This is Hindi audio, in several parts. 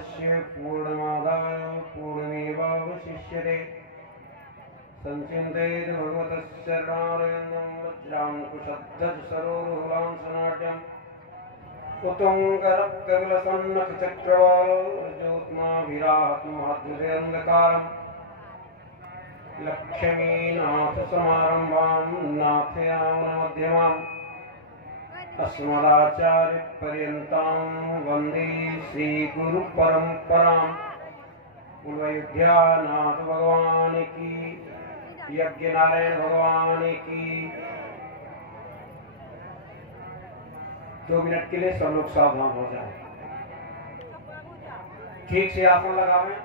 पूर्णस्य पूर्णमादाय पूर्णमेवावशिष्यते। संचिन्तयेत् भगवतः शरणारविन्दं वज्राङ्कुशध्वजसरोरुहुलांसनाट्यम् उत्तुङ्गरक्तविलसन्नखचक्रवालज्योत्स्नाभिराहतमहाद्युतेऽन्धकारम् लक्ष्मीनाथसमारम्भां नाथयामनमध्यमाम् अस्मदाचार्यपर्यन्तां वन्दे श्रीगुरुपरम्पराम्। बोलो अयोध्यानाथ भगवान की, यज्ञ नारायण भगवान की। 2 मिनट के लिए सब लोग सावधान हो जाएं। ठीक से आसन लगावें,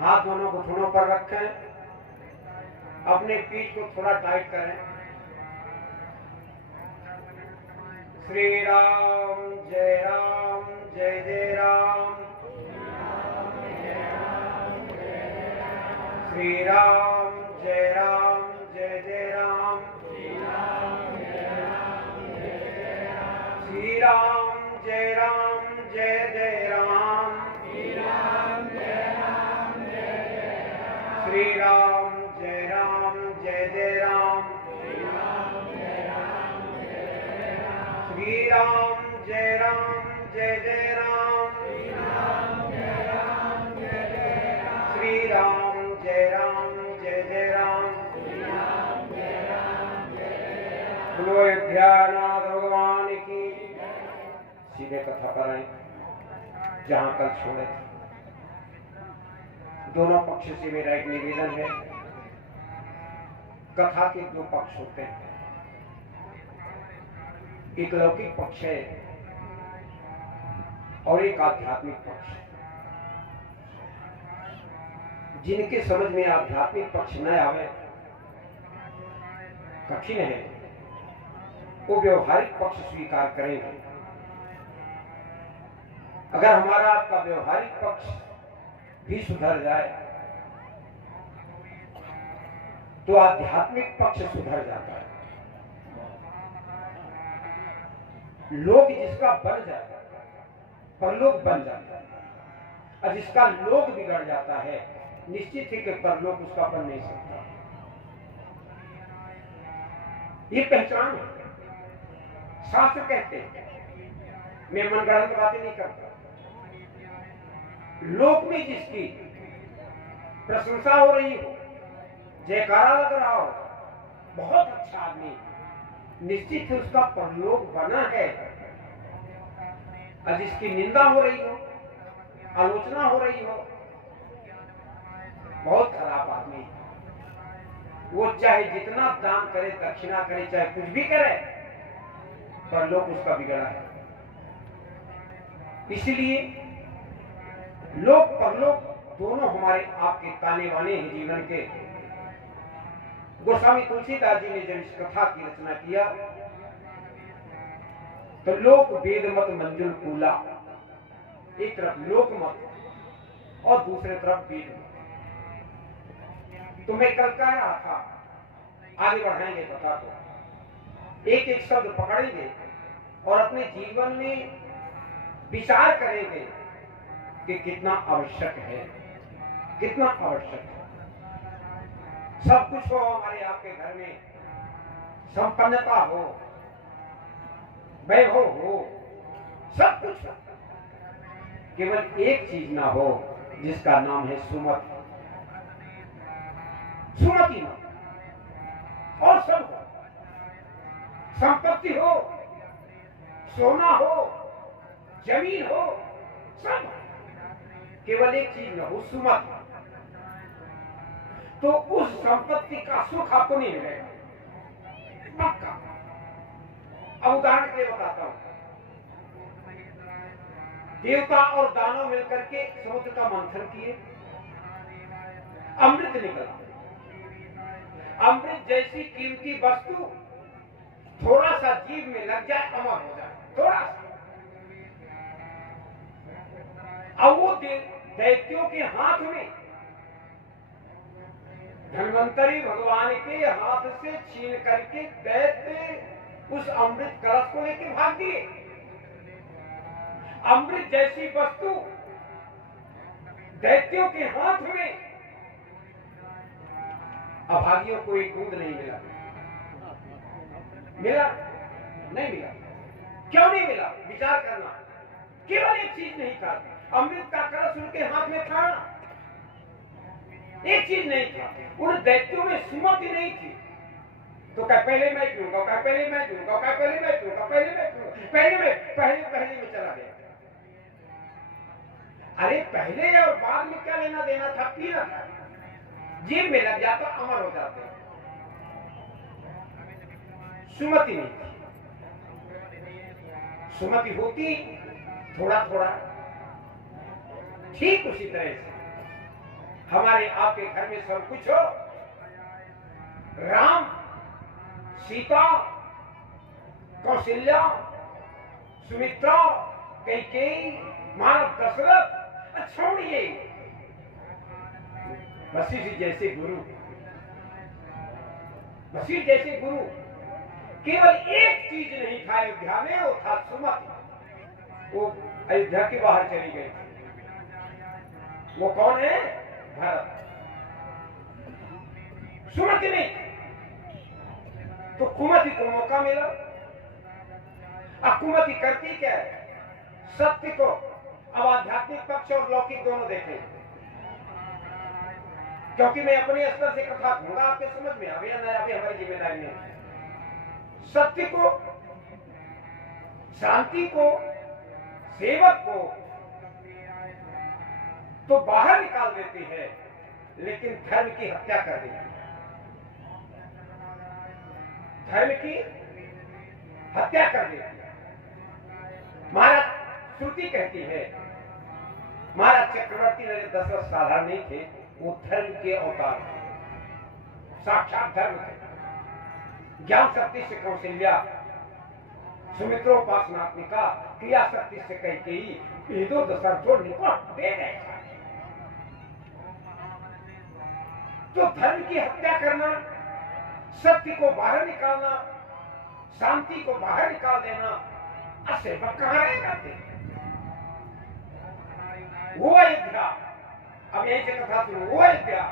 हाथ दोनों घुटनों पर रखें, अपने पीठ को थोड़ा टाइट करें। श्री राम जय राम जय जय राम, श्री राम जय राम जय जय राम, श्री राम जय राम जय जय राम, श्री राम जय राम जय जय राम, श्री राम जय राम जय जय राम, श्री राम जय राम जय जय राम। बोलो अयोध्यानाथ भगवान की। सीधे कथा पर आए जहां कल छोड़े थे। दोनों पक्ष से मेरा एक निवेदन है। कथा के 2 पक्ष होते हैं, एक लौकिक पक्ष है और एक आध्यात्मिक पक्ष। जिनके समझ में आध्यात्मिक पक्ष न आवे, कठिन है, वो व्यवहारिक पक्ष स्वीकार करेंगे। अगर हमारा आपका व्यवहारिक पक्ष भी सुधर जाए तो आध्यात्मिक पक्ष सुधर जाता है। लोक जिसका बन जाए परलोक बन जाता है, और जिसका लोक बिगड़ जाता है निश्चित ही कि परलोक उसका बन नहीं सकता। ये पहचान है। शास्त्र कहते हैं, मैं मनगढ़ंत बातें नहीं करता। लोक में जिसकी प्रशंसा हो रही हो, जयकारा लग रहा हो, बहुत अच्छा आदमी, निश्चित ही उसका परलोक बना है। और जिसकी निंदा हो रही हो, आलोचना हो रही हो, बहुत खराब आदमी, वो चाहे जितना दान करे, दक्षिणा करे, चाहे कुछ भी करे, परलोक उसका बिगड़ा है। इसलिए लोक परलोक दोनों हमारे आपके ताने बाने हैं जीवन के। गोस्वामी तुलसीदास जी ने जब इस कथा की रचना किया तो लोक वेद मत मंजुल कूला, एक तरफ लोक मत और दूसरे तरफ वेद मत। तो मैं कल कह रहा था, आगे बढ़ाएंगे कथा को, एक एक शब्द पकड़ेंगे और अपने जीवन में विचार करेंगे कि कितना आवश्यक है, कितना आवश्यक है। सब कुछ हो हमारे आपके घर में, संपन्नता हो, वैभव हो, सब कुछ, केवल एक चीज ना हो जिसका नाम है सुमति। सुमति ना और सब हो, संपत्ति हो, सोना हो, जमीन हो, सब, केवल एक चीज न हो, सुमति। तो उस संपत्ति का सुख आपको नहीं मिलेगा, पक्का। अब उदाहरण के लिए बताता हूं। देवता और दानव मिलकर के समुद्र का मंथन किए, अमृत निकला। अमृत जैसी कीमती वस्तु थोड़ा सा जीभ में लग जाए, अमर हो जाए, थोड़ा सा। अब वो दैत्यों के हाथ में, धन्वंतरी भगवान के हाथ से छीन करके दैत्य उस अमृत कलश को लेकर भाग दिए। अमृत जैसी वस्तु दैत्यों के हाथ में, अभागियों को एक दूध नहीं मिला। मिला? नहीं मिला। क्यों नहीं मिला? विचार करना। केवल एक चीज नहीं था, अमृत का कलश उनके हाथ में था, एक चीज नहीं था, उन दैत्यों में सुमति नहीं थी। तो क्या पहले मैं पीऊंगा, क्या पहले मैं पीऊंगा, क्या पहले मैं पीऊंगा, पहले मैं पीऊंगा, पहले में चला गया। अरे पहले और बाद में क्या लेना देना था? पीना था। जीभ में लग जाता अमर हो जाते। सुमति नहीं थी। सुमति होती थोड़ा थोड़ा, ठीक उसी तरह से हमारे आपके घर में सब कुछ हो, राम, सीता, कौशल्या, सुमित्रा, कैकेयी, महाराज दशरथ, छोड़िए वशिष्ठ जैसे गुरु, वशिष्ठ जैसे गुरु, केवल एक चीज नहीं था अयोध्या में, वो था सुमति। वो अयोध्या के बाहर चली गई थी। वो कौन है? भरत। सुमति नहीं। तो कुमति को मौका मिला। अब कुमति करती क्या है? सत्य को, अब आध्यात्मिक पक्ष और लौकिक दोनों देखें, क्योंकि मैं अपने स्तर से कथा कहूंगा, आपके समझ में अभी हमारी जिम्मेदारी है। सत्य को, शांति को, सेवक को तो बाहर निकाल देती है, लेकिन धर्म की हत्या कर देती है। धर्म की हत्या कर देती है। महाराज श्रुति कहती है, महाराज चक्रवर्ती दशरथ साधारण नहीं थे, वो धर्म के अवतार थे, साक्षात धर्म थे। ज्ञान शक्ति से कौशल्या, सुमित्रोपासनात्मिका, क्रिया शक्ति से कैकेयी, वेदों दशरथों निकट दे गए। तो धर्म की हत्या करना, सत्य को बाहर निकालना, शांति को बाहर निकाल देना, असेवक कहां रह जाते? वो अयोध्या, अब यहीं से कथा सुनो, वो अयोध्या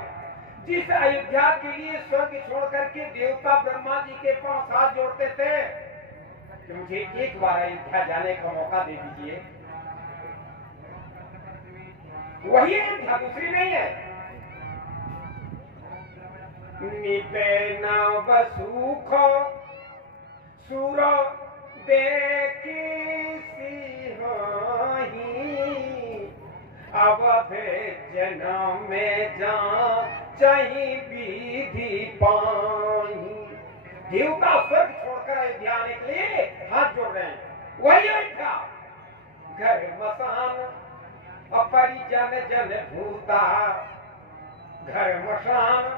जिस अयोध्या के लिए स्वर्ग छोड़ करके देवता ब्रह्मा जी के पास हाथ जोड़ते थे कि मुझे एक बार अयोध्या जाने का मौका दे दीजिए, वही अयोध्या, दूसरी नहीं है। निपे नव सुख सुर देखी सिंहाही, अवधे जन्म में जा चाही विधि पाई। देवता स्वर्ग छोड़कर अयोध्या आने के लिए हाथ जोड़ रहे हैं, वही अयोध्या। घर मसान अपरिजन जन भूता, घर मसान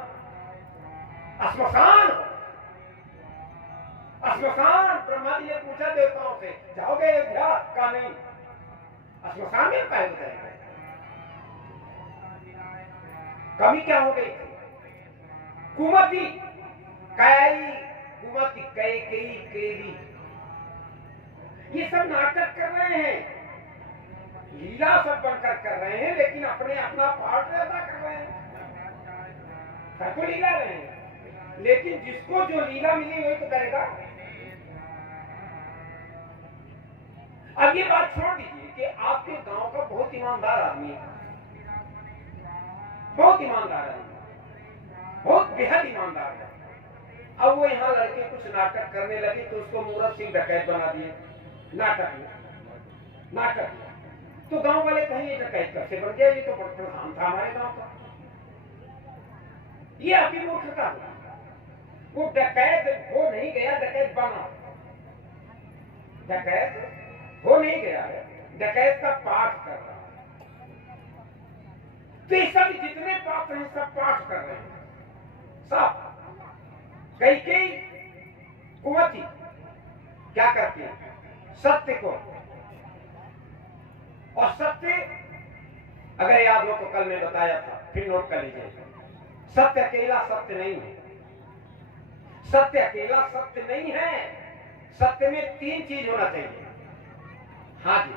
श्मशान। श्मशान ब्रह्मा जी ने पूछा देवताओं से, जाओगे अयोध्या? का नहीं। श्मशान में पहले जाएंगे। कमी क्या हो गई? कुमति, कैई, कुमति, कैकेयी, केली, ये सब नाटक कर रहे हैं, लीला सब बनकर कर रहे हैं, लेकिन अपने अपना पार्ट अदा कर रहे हैं। सबको लीला रहे हैं, लेकिन जिसको जो लीला मिली वही तो करेगा। अब ये बात छोड़ दीजिए कि आपके गांव का बहुत ईमानदार आदमी है, बहुत ईमानदार आदमी, बहुत बेहद ईमानदार है। अब वो यहाँ लड़के कुछ नाटक करने लगे तो उसको मूरत सिंह डकैत बना दिए। नाटक तो गांव वाले कहें ये डकैत कैसे बन गया? ये तो प्रधान था हमारे गांव का। ये आपकी मूर्खता है। वो डकैत हो नहीं गया, डकैत बना। डकैत हो नहीं गया है, डकैत का पाठ कर रहा है। तो ये सब जितने पात्र हैं सब पाठ कर रहे हैं, सब। कैकेयी, कुमति क्या करती है? सत्य को, और सत्य अगर याद हो तो कल मैं बताया था, फिर नोट कर लीजिए। सत्य अकेला सत्य नहीं है। सत्य अकेला सत्य नहीं है। सत्य में तीन चीज होना चाहिए। हाँ जी,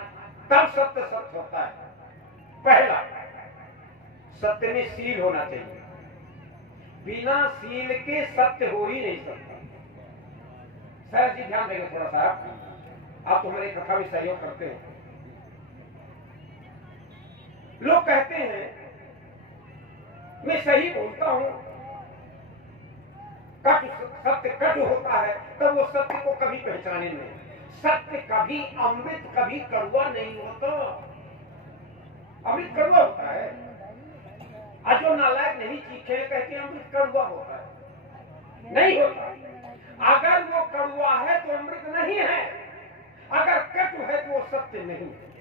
तब सत्य सत्य होता है। पहला, सत्य में सील होना चाहिए। बिना सील के सत्य हो ही नहीं सकता। सर जी ध्यान देंगे थोड़ा सा, आप तो हमारे कथा में सहयोग करते हो। लोग कहते हैं मैं सही बोलता हूं, सत्य कटु होता है, तब वो सत्य को कभी पहचाने नहीं। सत्य कभी अमृत कभी कड़वा नहीं होता। अमृत कड़वा होता है, और जो नालायक नहीं सीखे कहते हैं अमृत कड़वा होता है, नहीं होता। अगर वो कड़वा है तो अमृत नहीं है, अगर कटु है तो वो सत्य नहीं है।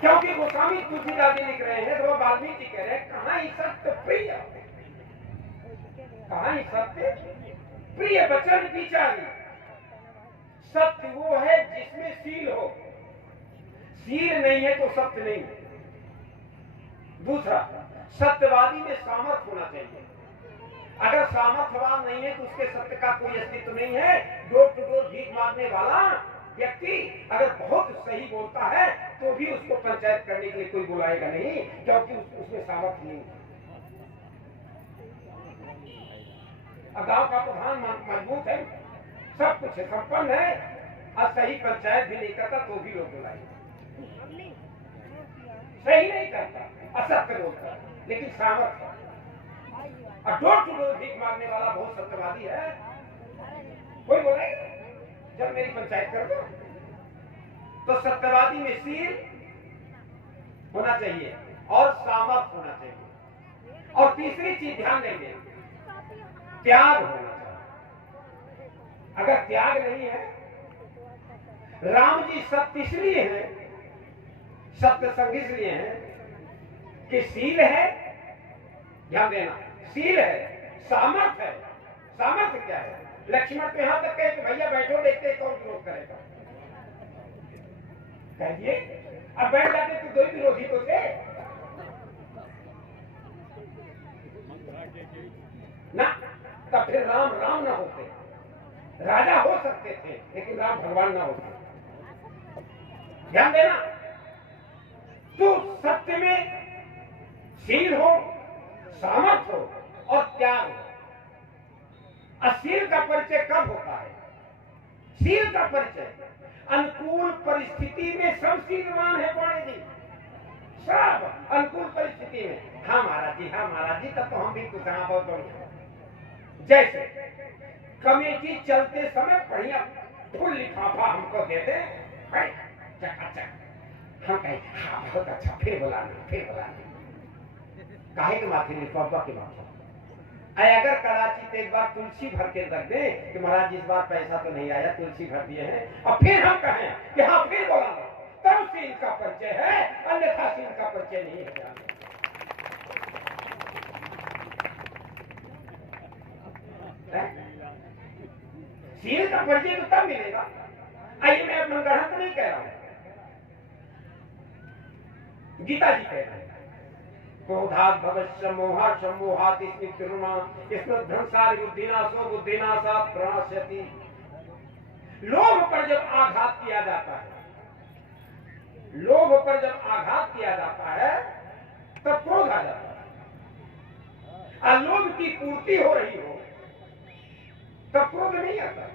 क्योंकि गोस्वामी तुलसीदास जी लिख रहे हैं, तो वाल्मीकि कह रहे हैं कहां ही सत्य प्रिय, कहां ही सत्य प्रिय वचन विचारी। सत्य वो है जिसमें सील हो, सील नहीं है तो सत्य नहीं है। दूसरा, सत्यवादी में सामर्थ्य होना चाहिए। अगर सामर्थ्यवान नहीं है तो उसके सत्य का कोई अस्तित्व नहीं है। डोर टू डोर भीख मांगने वाला व्यक्ति अगर बहुत सही बोलता है तो भी उसको पंचायत करने के लिए कोई बुलाएगा नहीं, क्योंकि उसमें सामर्थ्य नहीं है। गांव का प्रधान मजबूत है, सब कुछ है, संपन्न है, और सही पंचायत भी नहीं करता तो भी लोग बुलाएंगे। सही नहीं करता, असत्य बोलता, लेकिन सामर्थ्य। और डोर टू डोर भीख मांगने वाला बहुत सत्यवादी है, कोई बोलेगा जब मेरी पंचायत कर दो। तो सत्यवादी में सील होना चाहिए और सामर्थ्य होना चाहिए। और तीसरी चीज ध्यान देंगे, त्याग होना चाहिए। अगर त्याग नहीं है, राम जी सत्य इसलिए है, सत्य संग इसलिए है कि सील है, ध्यान देना, सील है, सामर्थ्य है। सामर्थ्य क्या है? लक्ष्मण पे यहां तक कहे कि भैया बैठो, देखते कौन विरोध करेगा। कहिए, अब बैठ जाते तो दो ही विरोधी तो थे ना, तब फिर राम राम ना होते। राजा हो सकते थे लेकिन राम भगवान ना होते। ध्यान देना, तो सत्य में सील हो, सामर्थ्य हो और त्याग हो। असील का परिचय कब होता है? सील का परिचय अनुकूल परिस्थिति में सब सीलवान है पाणी जी, सब अनुकूल परिस्थिति में। हाँ महाराज जी, हाँ महाराज जी, तब तो हम भी कुछ बहुत बढ़िया। जैसे कमेटी चलते समय बढ़िया फुल लिफाफा हमको दे दे, हम कहें हाँ बहुत अच्छा, फिर बुलाना, फिर बुलाना। काहे के माथे लिफाफा के माथे। अगर कराची एक बार तुलसी भर के रख दे कि महाराज इस बार पैसा तो नहीं आया, तुलसी भर दिए हैं, और फिर हम कहें कि हाँ फिर बुलाना, तब सील का परिचय है, अन्यथा सील का परिचय नहीं है। सील का परिचय तो तब मिलेगा। आइए, मैं अपना गढ़ंत नहीं कह रहा हूं, गीता जी कह रहे हैं, क्रोधात् भवस्य मोहात् सम्मोहात् स्मृतिर्मा स्मृतिध्वंसात् बुद्धिनाशो बुद्धिनाशात् प्रणाश्यति। लोभ पर जब आघात किया जाता है, लोभ पर जब आघात किया जाता है तब क्रोध आ जाता है। और लोभ की पूर्ति हो रही हो तब क्रोध नहीं आता।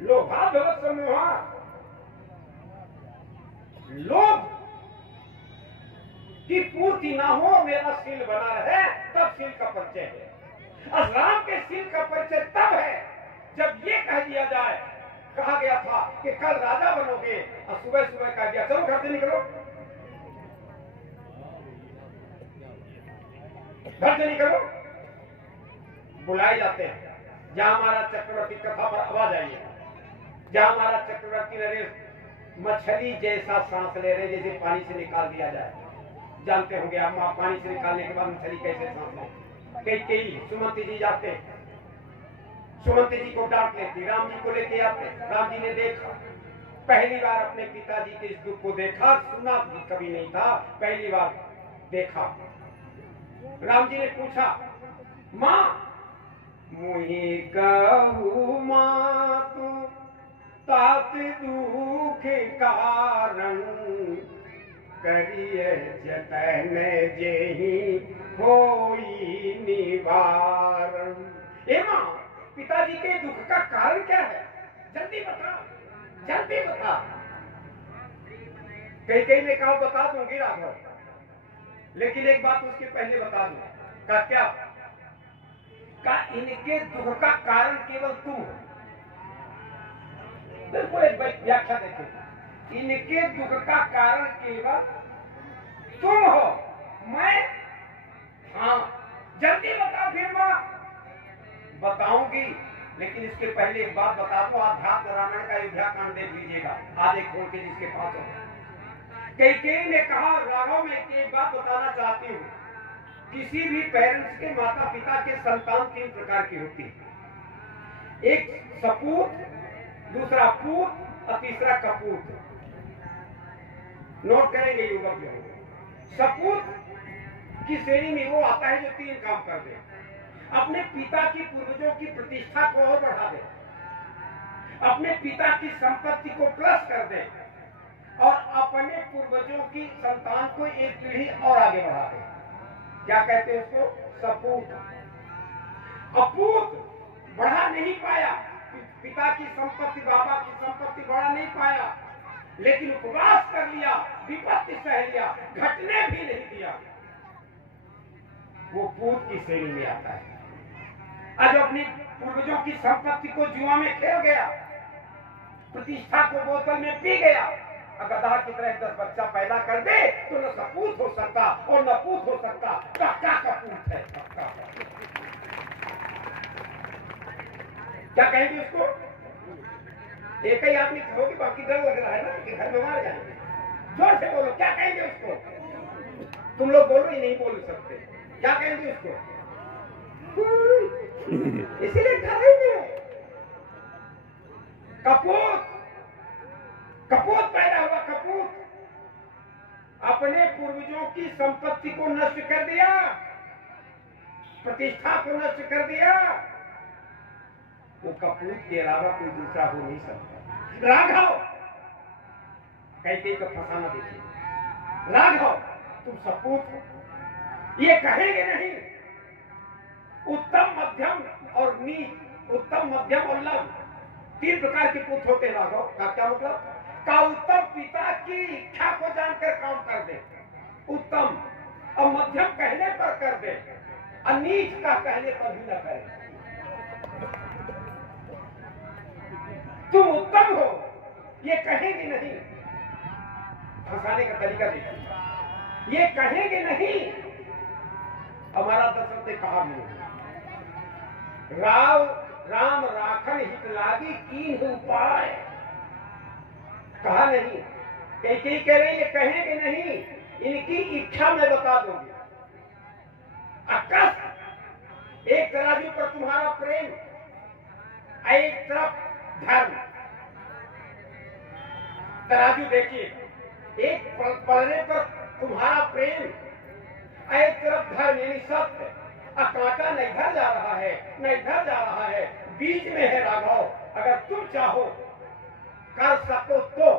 लोभात् भवस्य मोहात्, लोभ की पूर्ति ना हो, मेरा सील बना रहे, तब सील का परिचय है। और राम के सील का परिचय तब है जब ये कह दिया जाए, कहा गया था कि कल राजा बनोगे, और सुबह सुबह कह दिया चलो घर से निकलो, घर से निकलो। बुलाए जाते हैं, जहां हमारा चक्रवर्ती कथा पर आवाज आई है, जहां हमारा चक्रवर्ती नरेश मछली जैसा सांस ले रहे, जैसे पानी से निकाल दिया जाए। जानते होंगे आप, पानी से निकालने के बाद मछली कैसे सांस ले। कई सुमंत जी जाते, सुमंत जी को डांट लेती, राम जी को लेके आते। राम जी ने देखा, पहली बार अपने पिताजी के इस दुख को देखा, सुना भी कभी नहीं था, पहली बार देखा। राम जी ने पूछा, माँ मुझे कहू माँ तू तात दुख कारण करिए जतन जेहि होई निवारण। ए मां, पिताजी के दुख का कारण क्या है? जल्दी बता, जल्दी बता। कई ने कहा बता दूंगी राघव, लेकिन एक बात उसके पहले बता दूं। का क्या? का इनके दुख का कारण केवल तुम हो। बिल्कुल एक व्याख्या देखो, इनके दुख का कारण केवल तुम हो। मैं? हाँ, जल्दी बता। फिर मां बताऊंगी, लेकिन इसके पहले एक बात बता दो। अध्यात्म रामायण का अयोध्या कांड देख लीजिएगा, आज एक खोल के जिसके पास हो। कई ने कहा राघव, मैं एक बात बताना चाहती हूँ, किसी भी पेरेंट्स के, माता पिता के संतान 3 प्रकार की होती है। एक सपूत, दूसरा पूत और तीसरा कपूत। नोट करेंगे युवक जो। सपूत की श्रेणी में वो आता है जो 3 काम कर दे। अपने पिता की, पूर्वजों की प्रतिष्ठा को और बढ़ा दे, अपने पिता की संपत्ति को प्लस कर दे, और अपने पूर्वजों की संतान को एक पीढ़ी और आगे बढ़ा दे। क्या कहते हैं उसको? सपूत। अपूत बढ़ा नहीं पाया, पिता की संपत्ति, बाबा की संपत्ति बढ़ा नहीं पाया, लेकिन उपवास कर लिया, विपत्ति सह लिया, घटने भी नहीं दिया, वो पूत की श्रेणी में आता है। आज अपनी पूर्वजों की संपत्ति को जुआ में खेल गया, प्रतिष्ठा को बोतल में पी गया, गधा की तरह 10 बच्चा पैदा कर दे तो न सपूत हो सकता और न पूत हो सकता, पक्का कपूत है, पक्का। क्या कहेंगे उसको? एक ही आदमी कहोगे, बाकी डर लग रहा है ना कि घर में मार जाएंगे। जोर से बोलो, क्या कहेंगे उसको? तुम लोग बोलो ही नहीं बोल सकते। क्या कहेंगे उसको? इसीलिए करेंगे कपूत। कपूत पैदा हुआ, कपूत। अपने पूर्वजों की संपत्ति को नष्ट कर दिया, प्रतिष्ठा को नष्ट कर दिया। वो कपूत के अलावा कोई दूसरा हो नहीं सकता। राघव, कई को फंसाना देखिए। राघव, तुम सपूत हो, ये कहेंगे नहीं। उत्तम, मध्यम और नीच, उत्तम, मध्यम और लघु 3 प्रकार के पुत्र होते हैं राघव। का क्या मतलब? का उत्तम पिता की इच्छा को जानकर काम कर दे, उत्तम, और मध्यम कहने पर कर दे, और नीच का कहने पर भी न करे। तुम उत्तम हो, ये कहेंगे नहीं। फंसाने का तरीका देखिए, ये कहेंगे नहीं। हमारा दशरथ ने कहा भी नहीं। राम राखन हित लागी कीन उपाय, कहा नहीं। कई कह रहे ये कहेंगे नहीं, इनकी इच्छा मैं बता दूंगी। आकाश, एक तराजू पर तुम्हारा प्रेम, एक तरफ धर्म। तराजू देखिए, एक पलने पर तुम्हारा प्रेम, एक तरफ धर्म यानी सत्य। कांटा न इधर जा रहा है न इधर जा रहा है, बीच में है राघव। अगर तुम चाहो कर सको तो,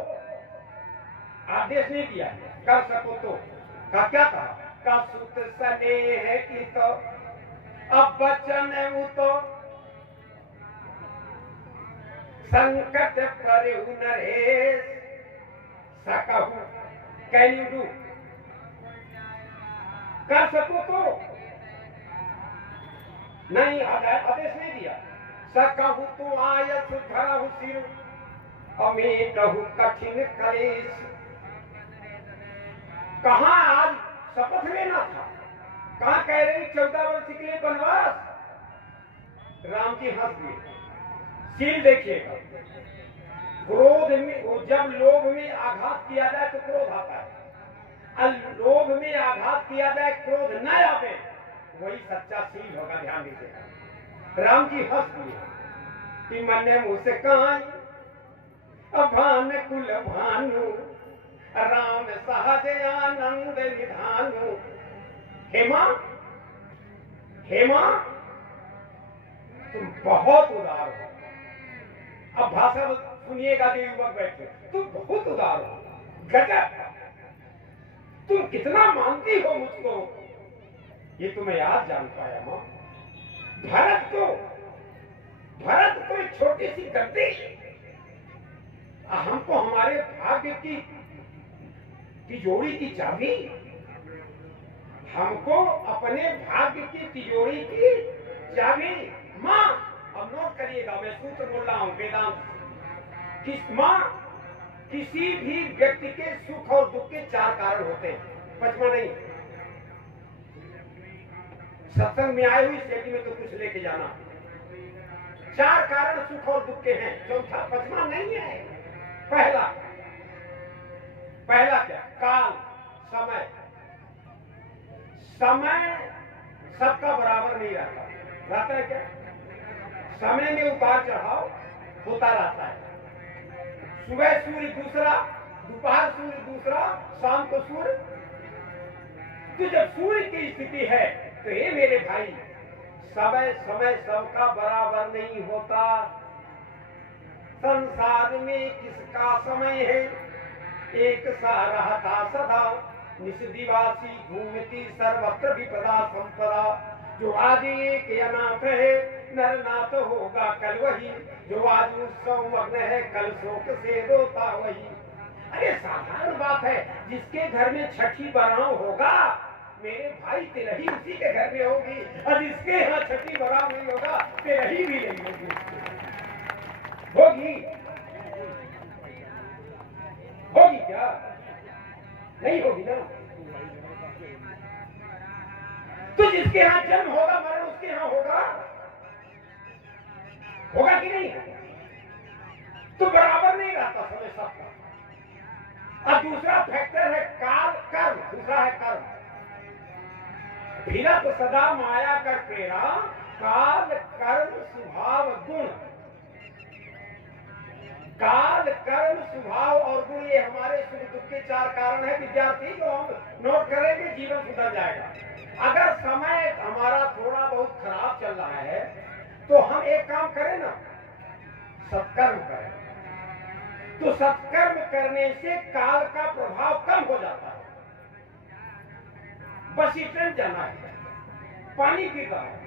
आदेश नहीं दिया, कर सको तो। का क्या कहा? का सुत स्नेह की तो अब वचन तो संकट करे नरेश सकहु। Can you do? कर सको तो नहीं, आदेश नहीं दिया। सकहु तो आयस धरहु सिर अमेटहु कठिन कलेश। कहां आज शपथ लेना था, कहां कह रहे 14 वर्ष के लिए वनवास। राम जी हंस दिए। सील देखिएगा, क्रोध में, जब लोभ में आघात किया जाए तो क्रोध आता है, और लोभ में आघात किया जाए क्रोध न आवे, वही सच्चा सील होगा। ध्यान दीजिएगा। राम जी हंस दिए कि मने मुझसे कहां अभान कुल भानु, राम सहज आनंद निधानु। हेमा, हेमा, तुम बहुत उदार हो। अब भाषा सुनिएगा जो युवक बैठे, तुम बहुत उदार हो, गजब, तुम कितना मानती हो मुझको, ये तो मैं आज जान पाया मां। भरत को एक छोटी सी गद्दी हमको हमारे भाग्य की तिजोरी की चाबी, हमको अपने भाग्य की तिजोरी की चाबी। मां, अब नोट करिएगा, मैं सूत्र बोल रहा हूं वेदांत। मां, किसी भी व्यक्ति के सुख और दुख के 4 कारण होते हैं, पचमा नहीं। सत्संग में आए हुई सेठी में तो कुछ लेके जाना। 4 कारण सुख और दुख के हैं, चौथा पचमा नहीं है। पहला क्या? काल, समय। समय सबका बराबर नहीं रहता है क्या? समय में उतार चढ़ाव होता रहता है। सुबह सूर्य दूसरा, दोपहर सूर्य दूसरा, शाम को सूर्य। तो जब सूर्य की स्थिति है तो ये मेरे भाई, समय सबका बराबर नहीं होता। संसार में किसका समय है एक सा रहता सदा, निषदिवासी घूमती सर्वत्र विपदा संपदा। जो आज एक अनाथ है नरनाथ होगा कल वही, जो आज उत्सव मग्न है कल शोक से रोता वही। अरे साधारण बात है, जिसके घर में छठी बराव होगा मेरे भाई तिरही उसी के घर में होगी, और जिसके यहाँ छठी बराव नहीं होगा तिरही भी नहीं होगी। होगी क्या? नहीं होगी ना। तो जिसके यहाँ जन्म होगा मरण उसके यहाँ होगा कि नहीं? तो बराबर नहीं रहता समय सबका। और दूसरा फैक्टर है काल कर्म, दूसरा है कर्म। फिरत सदा माया कर प्रेरा, काल कर्म स्वभाव गुण। काल कर्म स्वभाव और गुण, ये हमारे सुख दुख के 4 कारण है विद्यार्थी, जो हम नोट करेंगे जीवन सुधर जाएगा। अगर समय हमारा थोड़ा बहुत खराब चल रहा है तो हम एक काम करें ना, सत्कर्म करें। तो सत्कर्म करने से काल का प्रभाव कम हो जाता है। बस स्टैंड जाना है, पानी गिर रहा है,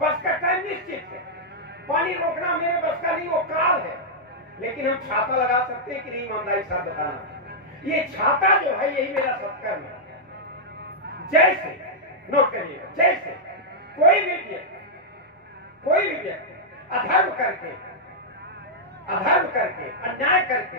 बस का टाइम निश्चित है, पानी रोकना मेरे बस का नहीं, वो काल है। लेकिन हम छाता लगा सकते हैं कि नहीं? ईमानदारी साथ बताना, ये छाता जो है यही मेरा सत्कर्म है। जैसे नोट करिएगा, जैसे कोई भी व्यक्ति अधर्म करके अन्याय करके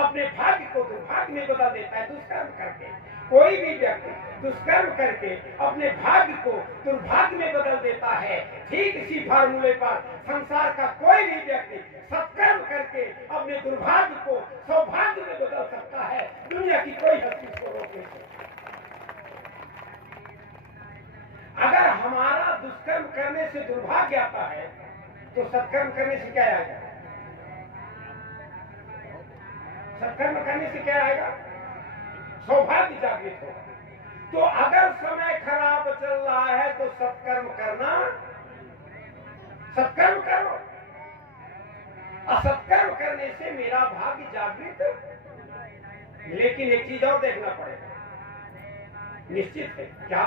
अपने भाग्य को दुर्भाग्य में बदल देता है, दुष्कर्म करके। कोई भी व्यक्ति दुष्कर्म करके अपने भाग्य को दुर्भाग्य में बदल देता है, ठीक इसी फार्मूले पर संसार का कोई भी व्यक्ति सत्कर्म करके अपने दुर्भाग्य को सौभाग्य में बदल सकता है। दुनिया की कोई हस्ती इसको रोक नहीं सकती। अगर हमारा दुष्कर्म करने से दुर्भाग्य आता है तो सत्कर्म करने से क्या आएगा? सत्कर्म करने से क्या आएगा? सौभाग्य जागृत होगा। तो अगर समय खराब चल रहा है तो सत्कर्म करो। असत्कर्म करने से मेरा भाग्य जागृत। लेकिन एक चीज और देखना पड़ेगा, निश्चित है क्या?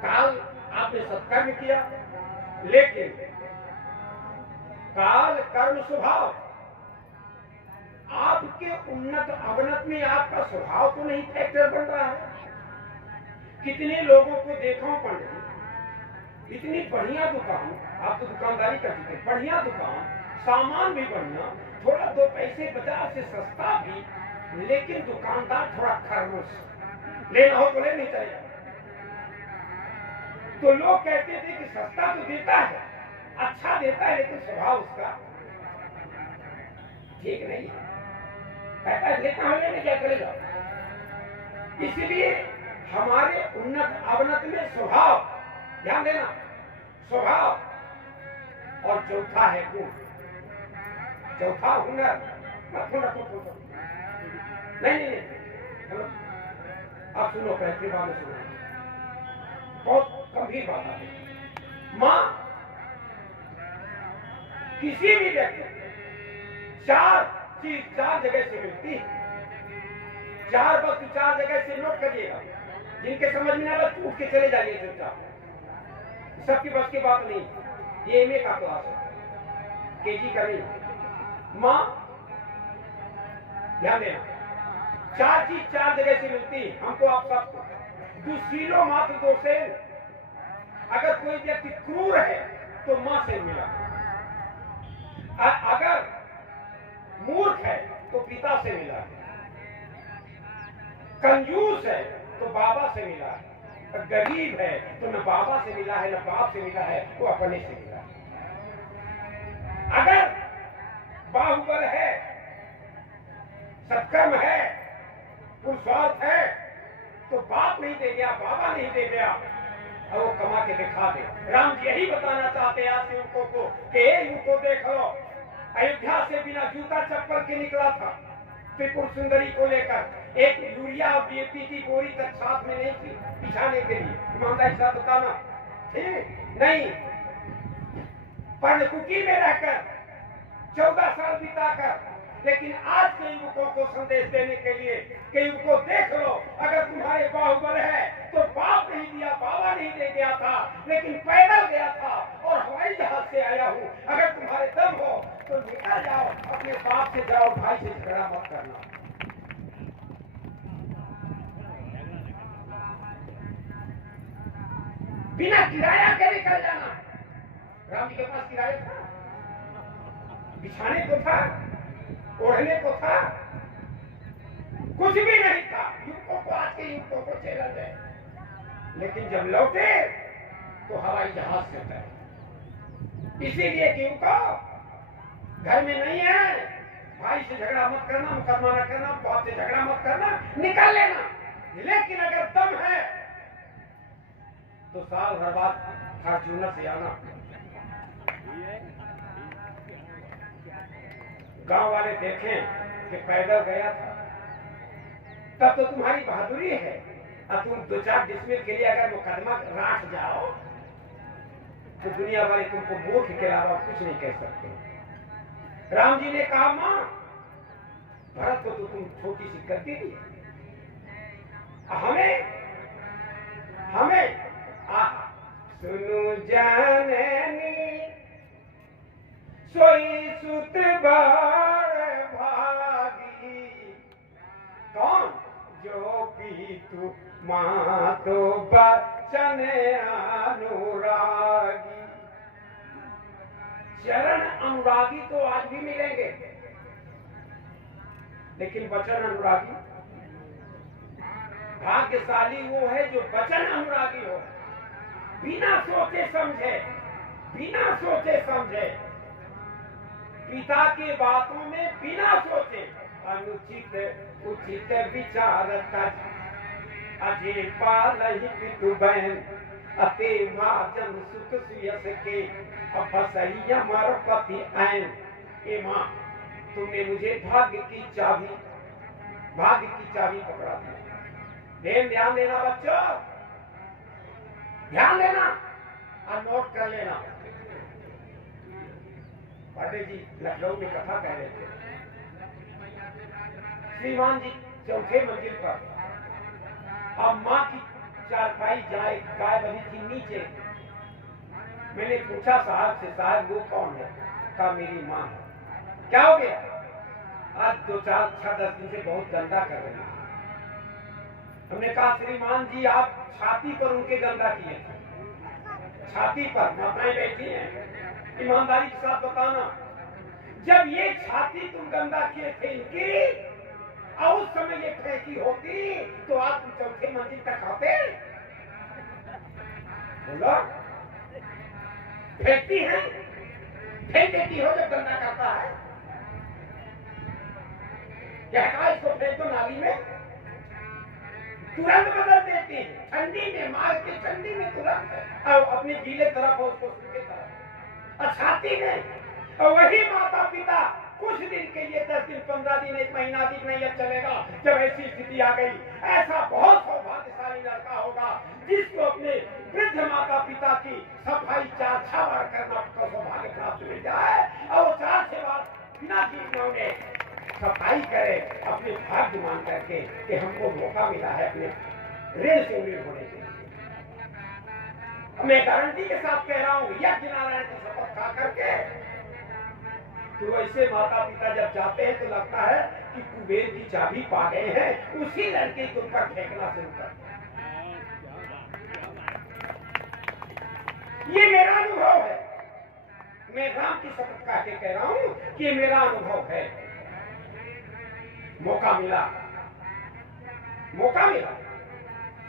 काल आपने सत्कर्म किया, लेकिन काल कर्म स्वभाव, आपके उन्नत अवनत में आपका स्वभाव तो नहीं फैक्टर बन रहा है। कितने लोगों को देखा पंडित, इतनी बढ़िया दुकान, आप तो दुकानदारी कर चुके, बढ़िया दुकान, सामान भी बढ़िया, थोड़ा 2 पैसे बाजार से सस्ता भी, लेकिन दुकानदार थोड़ा खरगोश, लेना हो तो ले, नहीं चलेगा। तो लोग कहते थे कि सस्ता तो देता है, अच्छा देता है, लेकिन स्वभाव उसका ठीक नहीं है। कहता है लेना हो लेने, क्या करेगा? इसलिए हमारे उन्नत अवनत में स्वभाव, ध्यान देना, स्वभाव, और चौथा है गुण, चौथा हुनर। नहीं, आप सुनो, पहले बात सुनो, बहुत गंभीर बात है। मां, किसी भी व्यक्ति चार चीज चार जगह से मिलती है। चार वस्तु चार जगह से नोट करिएगा, जिनके समझ में ना उठ के चले जाइए चुपचाप। सबकी बस की बात नहीं, ये एमए का क्लास है, केजी का नहीं। माँ ध्यान देना, चार चीज चार जगह से मिलती है हमको, आप सबको। दुशीलो मात्र दोषे, अगर कोई व्यक्ति क्रूर है तो मां से मिला, अगर मूर्ख है तो पिता से मिला, कंजूस है तो बाबा से मिला, गरीब है तो न बाबा से मिला है न बाप से मिला है, वो अपने से मिला। अगर बाहुबल है, सत्कर्म है, पुरुषार्थ है, तो बाप नहीं दे गया, बाबा नहीं दे गया, और वो कमा के दिखा दे। राम जी यही बताना चाहते हैं आज युवकों को कि युवकों देख लो, अयोध्या से बिना जूता चप्पल के निकला था त्रिपुर सुंदरी को लेकर। एक यूरिया और डीएपी की बोरी तक साथ में नहीं थी बिछाने के लिए, ईमानदारी साथ बताना ठीक नहीं। पर्णकुटी में रहकर 14 साल बिताकर, लेकिन आज के युवकों को संदेश देने के लिए कि युवकों देख लो, अगर तुम्हारे बाहुबल है तो बाप नहीं दिया, बाबा नहीं दे गया था, लेकिन पैदल गया था और हवाई जहाज से आया हूं। अगर तुम्हारे दम हो तो निकल जाओ, अपने बाप से जाओ, भाई से झगड़ा मत करना। बिना किराया के निकल जाना। राम जी के पास किराया था, बिछाने को था, ओढ़ने को था, कुछ भी नहीं था। युवकों को, आज के युवकों को चैलेंज है, लेकिन जब लौटे तो हवाई जहाज से उतरे। इसीलिए कि युवकों घर में नहीं है, भाई से झगड़ा मत करना, मुकदमा न करना, बाप से झगड़ा मत करना, निकल लेना। लेकिन अगर दम है तो साल भर बाद फॉर्च्यूनर से आना। गांव वाले देखें कि पैदल गया था, तब तो तुम्हारी बहादुरी है। और तुम 2-4 डिसमिल के लिए अगर मुकदमा राख जाओ तो दुनिया वाले तुमको मूर्ख के अलावा कुछ नहीं कह सकते। राम जी ने कहा, मां भरत को तो तुम छोटी सी गद्दी दी, हमें सुनु जाननी सोई सुत बार भागी, कौन जो की तू मां तो बचन अनुरागी। चरण अनुरागी तो आज भी मिलेंगे, लेकिन वचन अनुरागी, भाग्यशाली वो है जो वचन अनुरागी हो। बिना सोचे समझे पिता की बातों में बिना सोचे अनुचित उचित विचार अजय पाल ही पितु बहन अते महाजन सुख सुयस के अपसही अमर पति ऐन। ए मां, तुमने मुझे भाग्य की चाबी पकड़ा दी। ध्यान देना बच्चों, ध्यान देना और नोट कर लेना। पांडे जी लखनऊ में कथा कह रहे थे, श्रीमान जी 4थे मंजिल पर, अब माँ की चारपाई गाय बनी थी नीचे। मैंने पूछा साहब से, साहब वो कौन है? कहा मेरी माँ है। क्या हो गया? आज 2-4-6-10 दिन से बहुत गंदा कर रही है। हमने कहा श्रीमान जी आप छाती पर उनके गंदा किए थे, छाती पर माताएं बैठी हैं, ईमानदारी के साथ बताना, जब ये छाती तुम गंदा किए थे इनकी और उस समय ये फेंकी होती तो आज तुम 4थे मंजिल तक आते? बोलो, फेंकती है, फेंक देती हो जब गंदा करता है। क्या कहा इसको फेंक दो नाली में, तुरंत बदल देती है। ठंडी में मार के, ठंडी में तुरंत, और अपनी गीले तरफ हो उसको सूखे तरफ, और छाती में। और वही माता पिता कुछ दिन के लिए 10 दिन 15 दिन 1 महीना दिन नहीं अब चलेगा, जब ऐसी स्थिति आ गई, ऐसा बहुत सौभाग्यशाली लड़का होगा जिसको अपने वृद्ध माता पिता की सफाई 4-6 बार करना का सौभाग्य प्राप्त मिल जाए, और वो 4-6 बार ना कि उन्होंने सफाई करे अपने भाग्य मान करके कि हमको मौका मिला है अपने रेल से उड़े होने के लिए। मैं गारंटी के साथ कह रहा हूं, यज्ञ नारायण की शपथ खा करके तो ऐसे माता पिता जब जाते हैं तो लगता है कि कुबेर की चाबी पा गए हैं, उसी लड़के के ऊपर फेंकना शुरू कर। ये मेरा अनुभव है, मैं राम की शपथ खा के कह रहा हूं कि ये मेरा अनुभव है। मौका मिला,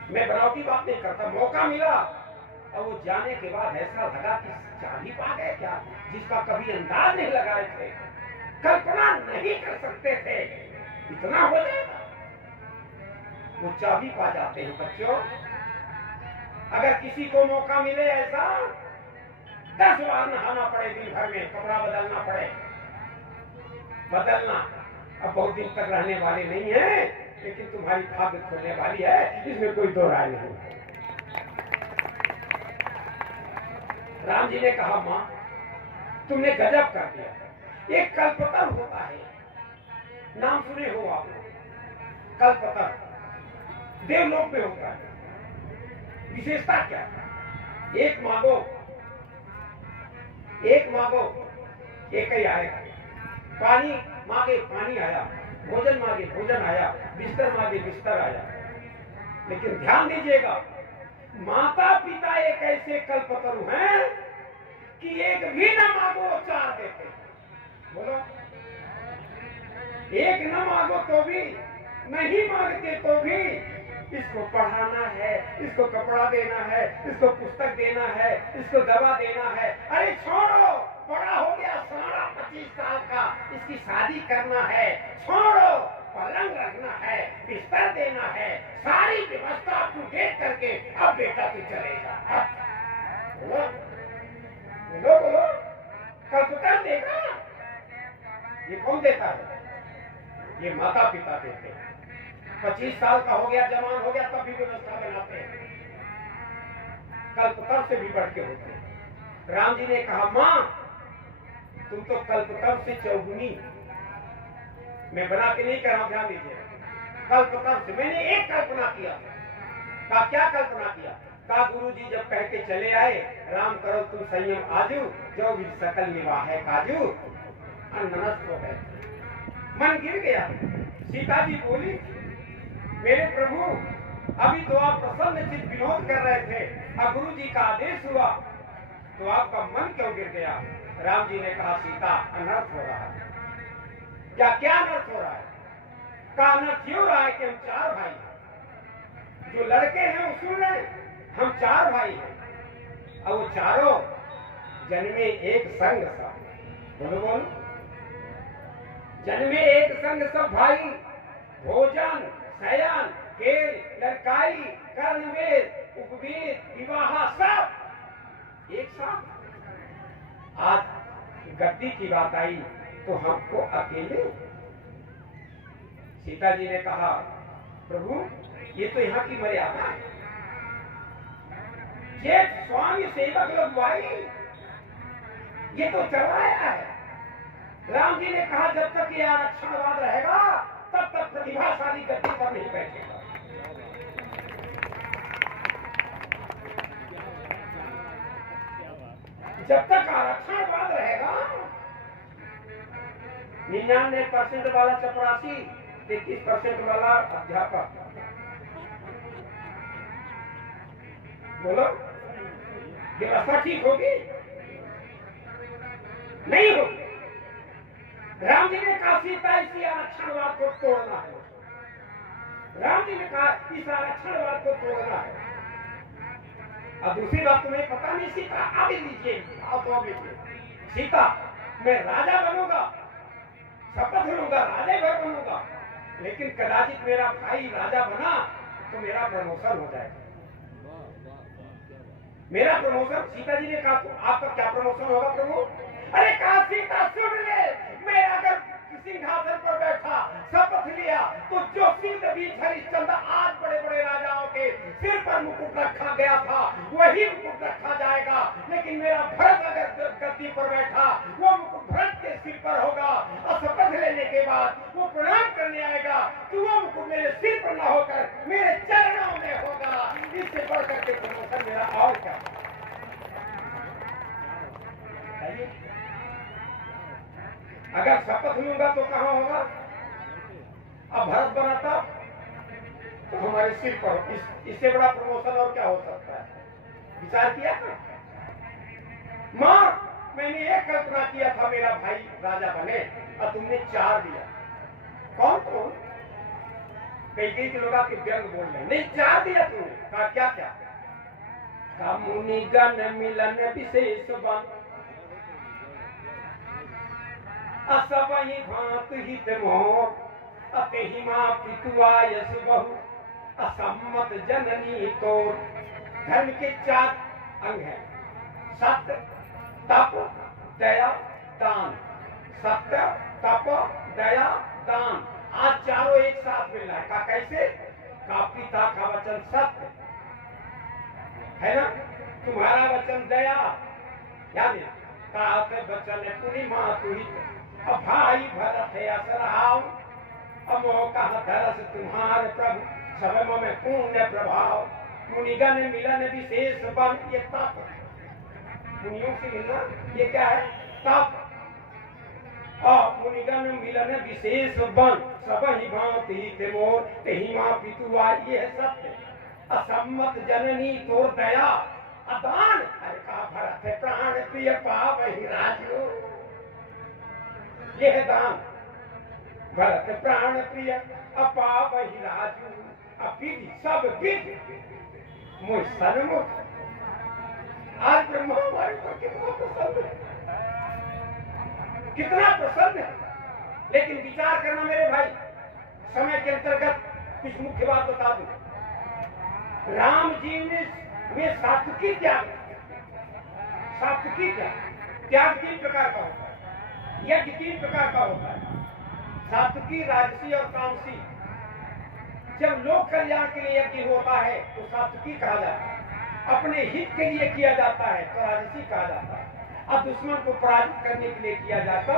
मैं बनावटी बात नहीं करता, मौका मिला और वो जाने के बाद ऐसा लगा कि चाबी पा गए क्या, जिसका कभी अंदाज नहीं लगाए थे, कल्पना नहीं कर सकते थे इतना हो जाएगा। वो चाबी पा जाते हैं बच्चों। अगर किसी को मौका मिले ऐसा 10 बार नहाना पड़े दिन भर में, कपड़ा बदलना पड़े, बदलना अब बहुत दिन तक रहने वाले नहीं है, लेकिन तुम्हारी भाग्य खोलने वाली है, इसमें कोई दो राय नहीं। राम जी ने कहा, मां तुमने गजब कर दिया। एक कल्पतर होता है, नाम सुने हो आप, कल्पतर देवलोक में होता है। विशेषता क्या? एक मांगो एक ही आएगा। पानी मांगे पानी आया, भोजन मांगे भोजन आया, बिस्तर मांगे बिस्तर आया। लेकिन ध्यान दीजिएगा, माता पिता एक ऐसे कल्पतरु हैं कि एक भी न मांगो 4 देते। बोलो, एक न मांगो तो भी, नहीं मांगते तो भी, इसको पढ़ाना है, इसको कपड़ा देना है, इसको पुस्तक देना है, इसको दवा देना है। अरे छोड़ो, बड़ा हो गया, सारा 25 साल का, इसकी शादी करना है, छोड़ो, पलंग रखना है, बिस्तर देना है, सारी व्यवस्था आपको देख करके अब बेटा तू चलेगा। बोलो बोलो बोलो, कल्पतर देगा? ये कौन देता है? ये माता पिता देते हैं। 25 साल का हो गया, जवान हो गया, तब भी व्यवस्था बनाते हैं। कल्पतर से भी बढ़ के होते हैं। राम जी ने कहा, मां तुम तो कल्पतर से चौगुनी। मैं बना के नहीं कह रहा हूं, ध्यान दीजिए, कल्पतर से। मैंने एक कल्पना किया। कहा क्या कल्पना किया? कहा गुरु जी जब कह के चले आए, राम करो तुम संयम आजू, जो भी सकल निवाह है काजू, अनमनस्क हो गए, मन गिर गया। सीता जी बोली, मेरे प्रभु अभी तो आप प्रसन्न चित्त विनोद कर रहे थे, अब गुरु जी का आदेश हुआ तो आपका मन क्यों गिर गया? राम जी ने कहा, सीता अनर्थ हो रहा है। क्या अनर्थ हो रहा है? का अनर्थ क्यों रहा है कि हम 4 भाई हैं। जो लड़के हैं वो सुन रहे, हम 4 भाई हैं और वो चारों जन्मे एक संग सब। बोलो बोलो, जन्मे एक संग सब भाई, भोजन शयन खेल लड़काई कर्णवेद उपवेद विवाह सब एक साथ। आज गद्दी की बात आई तो हमको अकेले। सीता जी ने कहा, प्रभु ये तो यहाँ की मर्यादा है, ये स्वामी सेवक लोग भाई, ये तो चलाया है। राम जी ने कहा, जब तक ये आरक्षणवाद रहेगा तब तक प्रतिभाशाली गद्दी पर नहीं बैठेगा। जब तक आरक्षणवाद रहेगा, 99% वाला चपरासी, 33% वाला अध्यापक। बोलो, व्यवस्था ठीक होगी? नहीं होगी। राम जी ने कहा, सीता इसी आरक्षणवाद को तोड़ना है। राम जी ने कहा, इस आरक्षणवाद को तोड़ना है। अब दूसरी बात तुम्हें पता नहीं, सीता आगे लीजिए, आओ तो लीजिए। सीता, मैं राजा बनूंगा, शपथ लूंगा, राजा भर बनूंगा, लेकिन कदाचित मेरा भाई राजा बना तो मेरा प्रमोशन हो जाएगा। मेरा प्रमोशन, सीता जी ने कहा, तो आपका क्या प्रमोशन होगा प्रभु? अरे कहा, सीता सुन ले, मैं अगर सिंहासन पर बैठा, शपथ लिया, तो जो सिंह बीच हरिश्चंद्र आज बड़े बड़े राजाओं के सिर पर मुकुट रखा गया था वही मुकुट रखा जाएगा। लेकिन मेरा भरत अगर गद्दी पर बैठा, वो मुकुट भरत के सिर पर होगा। प्रणाम करने आएगा तो वो मुकुट मेरे सिर पर ना होकर मेरे चरणों में होगा। इससे बढ़कर के प्रमोशन मेरा और क्या है? अगर शपथ लूंगा तो कहां होगा? अब भरत बनाता तो हमारे सिर पर। इससे बड़ा प्रमोशन और क्या हो सकता है? विचार किया था? मां, मैंने एक कल्पना किया था मेरा भाई राजा बने और तुमने 4 दिया। कौन कौन? कई के लोग आपके व्यंग बोल रहे, नहीं 4 दिया तुमने। कहा क्या क्या? का मुनि गण मिलन विशेष बन असब ही भांत हित मोर अति मां पितुआयस बहु असम्मत जननी तोर। धर्म के 4 अंग हैं, सत्य, तप, दया, दान। सत्य, तप, दया, दान, आज चारों एक साथ मिल रहा है। का कैसे? का पिता का वचन सत्य है ना, तुम्हारा वचन दया, यानी तात वचन पुनि मातुहित। अब भाई भरत है असराव, अब मौका धरस तुम्हारे प्रभु सब में पुण्य प्रभाव। मुनिगण मिलन विशेष बन, ये तप, मुनियों से मिलना ये क्या है? तप। और मुनिगण मिलन विशेष बन सब ही भांति हित मोर तेहि मां पितुआ, ये है सत्य। असम्मत जननी तोर दया अदान। अरे का भरत है प्राण प्रिय पावहि राजू, ये है दान। भरत प्राण प्रिय अपावहि राजू, अपिधि सब विधि मोह सन्मुख। आज ब्रह्मा हमारे ऊपर कितना प्रसन्न है, कितना प्रसन्न है। लेकिन विचार करना मेरे भाई, समय के अंतर्गत कुछ मुख्य बात बता दूं। राम जी ने सात्विकी त्याग, सात्विकी त्याग 3 प्रकार का होता है, यज्ञ 3 प्रकार का होता है, सात्विकी, राजसी और तामसी। जब लोक कल्याण के लिए यज्ञ होता है तो सात्विकी कहा जाता है, अपने हित के लिए किया जाता है तो राजसी कहा जाता है, अब दुश्मन को पराजित करने के लिए किया जाता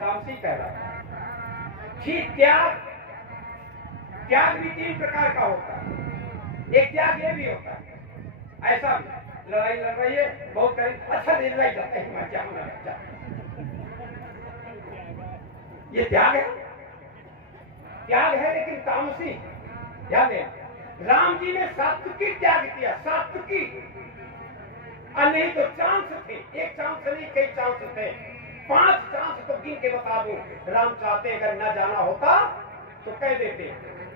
तामसी कहलाता है। ठीक त्याग, त्याग भी 3 प्रकार का होता है। एक त्याग ये भी होता है, ऐसा भी लड़ाई लड़ रही है बहुत करें, अच्छा लड़ाई जाते हैं क्या होना अच्छा, ये त्याग है, त्याग है। लेकिन तामसी ध्यान दें, राम जी ने सात्विकी त्याग किया, सात्विकी। और नहीं तो चांस थे, एक चांस नहीं कई चांस थे, 5 चांस तो गिन के बता दूं। राम चाहते अगर न जाना होता तो कह देते,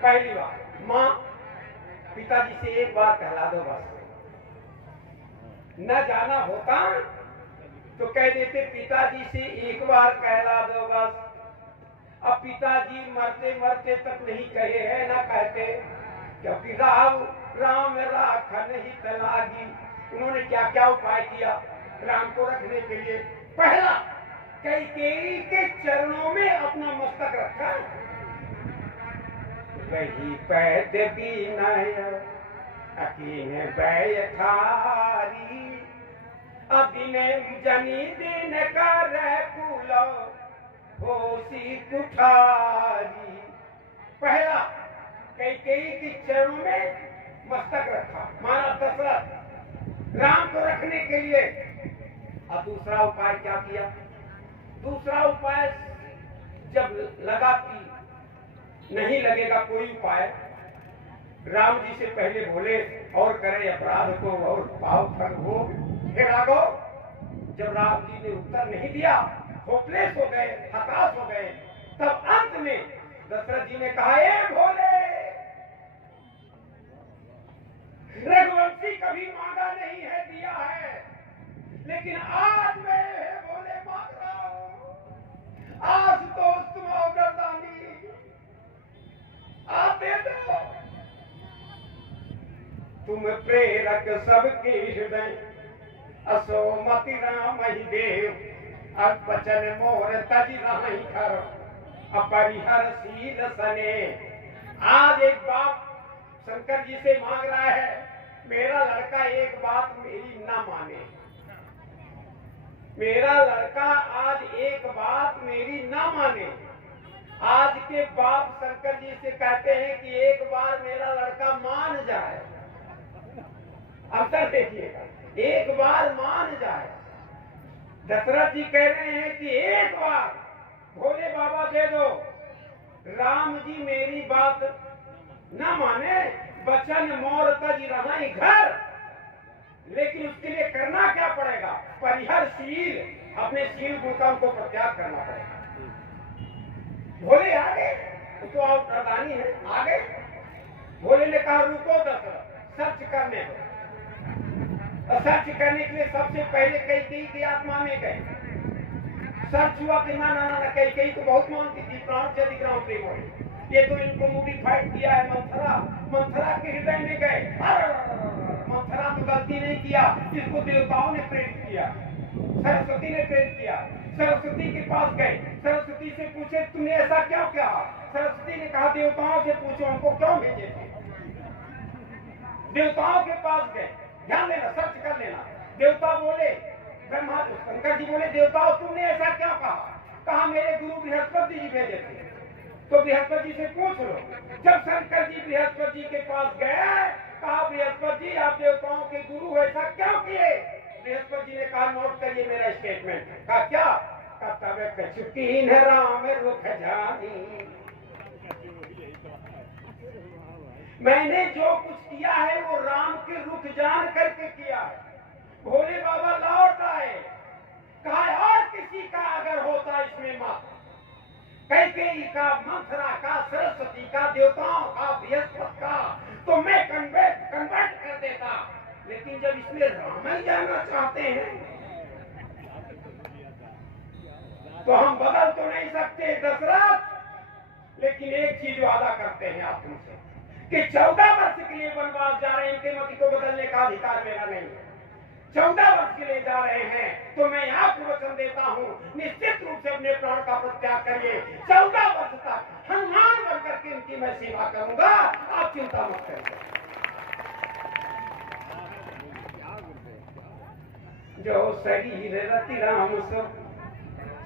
पहली बार माँ पिताजी से एक बार कहला दो बस। न जाना होता तो कह देते पिताजी से एक बार कहला दो बस। अब पिताजी मरते मरते तक नहीं कहे हैं, ना कहते, क्योंकि राम राखन हित लागी। उन्होंने क्या क्या उपाय किया राम को रखने के लिए? पहला, कैकेयी के चरणों में अपना मस्तक रखा, वही पैद विनय अकीन बैठारी। अदिन जनी दिन कर कुलो होसी कुठारी। पहला, कैकेयी के चरणों में मस्तक रखा, मारा दशरथ राम को रखने के लिए। अब दूसरा उपाय क्या किया? दूसरा उपाय जब लगा कि नहीं लगेगा कोई उपाय, राम जी से पहले बोले और करे अपराध को और पाव फल हो, फिर आगो। जब राम जी ने उत्तर नहीं दिया, होपलेस हो गए, हताश हो गए, तब अंत में दशरथ जी ने कहा, ए भोले, रघुवंशी कभी मांगा नहीं है, दिया है, लेकिन आज मैं भोले मांग रहा हूं। आज तो तुम अवगरदानी आते दो, तुम प्रेरक सबके हृदय, असो मति राम ही देव। अब वचन मोर तज राही कर, अपरिहर शील सने। आज एक बाप शंकर जी से मांग रहा है, मेरा लड़का एक बात मेरी ना माने, मेरा लड़का आज एक बात मेरी ना माने, आज के बाप शंकर जी से कहते हैं कि एक बार मेरा लड़का मान जाए। अंतर देखिएगा, एक बार मान जाए। दशरथ जी कह रहे हैं कि एक बार भोले बाबा दे दो। राम जी मेरी बात न माने, बचन मोर तज रहाई घर, लेकिन उसके लिए करना क्या पड़ेगा? परिहरशील, अपने शील गुण को प्रत्याग करना पड़ेगा। भोले आ गए, तो आप अदानी है, आ गए। भोले ने कहा रुको दशरथ, सर्च करने दो। और सर्च करने के लिए सबसे पहले कैकेयी की आत्मा में गए। सर्च हुआ कि ना ना ना, कैकेयी तो बहुत मानती थी, प्राण से अधिक राम प्रेम है, ये तो इनको मॉडिफाइड किया है। मंथरा के हृदय में गए। मंथरा तो गलती नहीं किया, इसको देवताओं ने प्रेरित किया, सरस्वती ने प्रेरित किया। सरस्वती के पास गए, सरस्वती से पूछे तुमने ऐसा क्यों किया? सरस्वती ने कहा देवताओं से पूछो, हमको क्यों भेजे थे। देवताओं के पास गए, ध्यान देना, सर्च कर लेना। देवता बोले, ब्रह्मा शंकर जी बोले देवताओं तुमने ऐसा क्यों कहा? कहा मेरे गुरु बृहस्पति जी भेजे थे, तो बृहस्पति जी से पूछ लो। जब शंकर जी बृहस्पति जी के पास गए, कहा बृहस्पति जी आप देवताओं के गुरु ऐसा क्यों किए? बृहस्पति जी ने कहा नोट करिए मेरा स्टेटमेंट। कहा क्या? तब चुकीन राम रुख जानी, मैंने जो कुछ किया है वो राम के रुख जान करके किया है। भोले बाबा लौट आए, कहा और किसी का अगर होता इसमें मत, कैकेयी का, मंथरा का, सरस्वती का, देवताओं का, बृहस्पति का, तो मैं कन्वर्ट कर देता। लेकिन जब इसमें राम ही जाना चाहते हैं तो हम बदल तो नहीं सकते दशरथ, लेकिन एक चीज वादा करते हैं आप तुमसे कि 14 वर्ष के लिए वनवास जा रहे हैं, इनके मत को बदलने का अधिकार मेरा नहीं है। 14 वर्ष के लिए जा रहे हैं, तो मैं आपको वचन देता हूँ निश्चित रूप से अपने प्राण का परित्याग करिए। 14 वर्ष तक हनुमान बनकर के इनकी मैं सेवा करूंगा, आप चिंता मत करिए। जो शरीर रति राम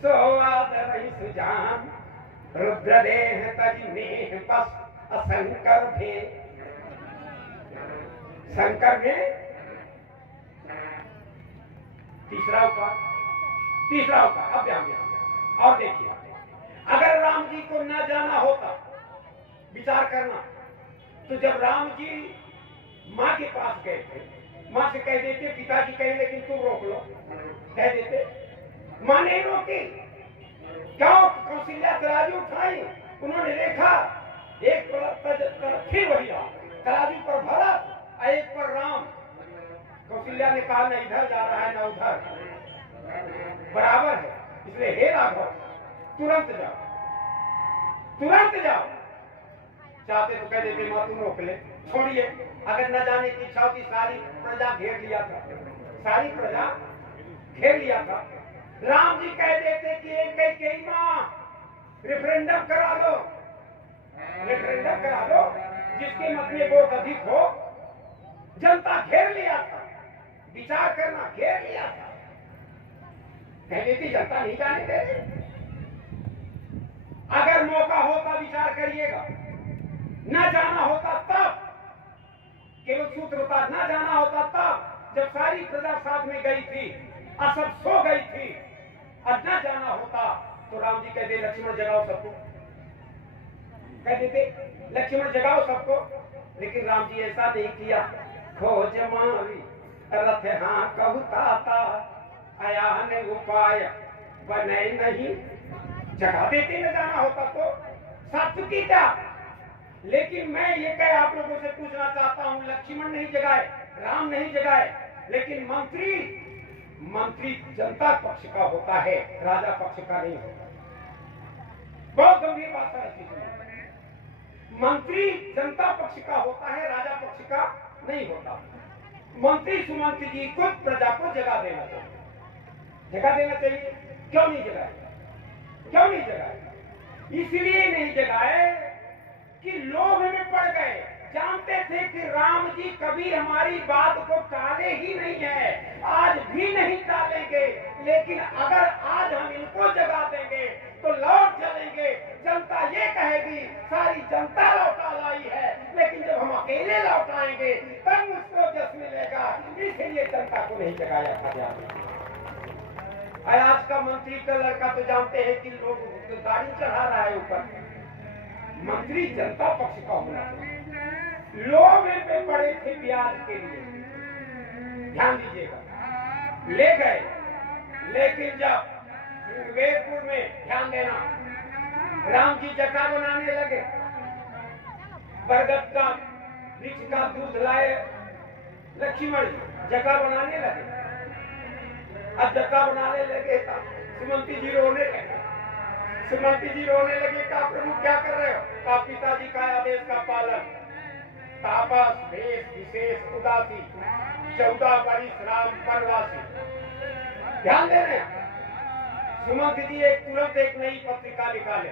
सो आदर सुजान, रुद्रदेह तज नेह बस असंकर भे। शंकर ने तीसरा उपाय, अब ध्यान और देखिए, अगर राम जी को न जाना होता, विचार करना, तो जब राम जी माँ के पास गए थे, माँ से कह देते पिताजी कहे लेकिन तुम रोक लो, कह देते, माँ नहीं रोकी। क्यों? कौशल्या तराजू उठाई, उन्होंने देखा एक पर फिर वही रहा, तराजू पर भरत, एक पर राम। कौशल्या ने कहा न इधर जा रहा है न उधर, बराबर है, इसलिए हे राघव तुरंत जाओ। चाहते तो कह देते माँ तुम रोक ले, छोड़िए। अगर न जाने की इच्छा होती, सारी प्रजा घेर लिया था। राम जी कह देते कि एक कैकेयी माँ रेफरेंडम करा लो, जिसके मत में वोट अधिक हो। जनता घेर लिया था, विचार करना, घेर लिया था, कह देती जनता नहीं जाने दे। अगर मौका होता, विचार करिएगा, न जाना होता तब, केवल सूत्रता, न जाना होता तब जब सारी प्रजा साथ में गई थी, सब सो गई थी, और न जाना होता तो राम जी कहते लक्ष्मण जगाओ सबको, कह देते लक्ष्मण जगाओ सबको। लेकिन राम जी ऐसा नहीं किया। खोज मारी रथ हाँ कहता आया ने उपाय बने नहीं, जगा देते न जाना होता तो सात्विकी क्या। लेकिन मैं ये कह आप लोगों से पूछना चाहता हूँ, लक्ष्मण नहीं जगाए, राम नहीं जगाए, लेकिन मंत्री जनता पक्ष का होता है, राजा पक्ष का नहीं होता। बहुत गंभीर बात है। मंत्री जनता पक्ष का होता है, राजा पक्ष का नहीं होता। मंत्री सुमंत्री जी को प्रजा को जगा देना चाहिए। क्यों नहीं जगाए? इसलिए नहीं जगाए कि लोभ में पड़ गए। जानते थे कि राम जी कभी हमारी बात को टाले ही नहीं है, आज भी नहीं टालेंगे। लेकिन अगर आज हम इनको जगा देंगे तो लौट चलेंगे जनता ये कहेगी सारी जनता लौटा लाई है, लेकिन जब हम अकेले लौटाएंगे तब मुझको जस मिलेगा। इसलिए जनता को नहीं जगाया था ध्यान। आज का मंत्री का लड़का तो जानते हैं कि लोग गाड़ी चढ़ा रहा है ऊपर। मंत्री जनता पक्ष का होना चाहिए। लोग इन पे पड़े थे ब्याज के लिए, ध्यान दीजिएगा, ले गए। लेकिन जब वेदपुर में, ध्यान देना, राम जी जटा बनाने लगे, बरगद का वृक्ष का दूध लाए, लक्ष्मण जटा बनाने लगे। अब जटा बनाने लगे था, सुमंती जी रोने लगे। सुमंती जी रोने लगे, कहा प्रभु क्या कर रहे हो? कहा पिताजी का आदेश का पालन। तापस भेष विशेष उदासी, 14 वर्ष राम वनवासी। ध्यान दे रहे हैं। सुमंत जी तुरंत एक नई पत्रिका निकाले,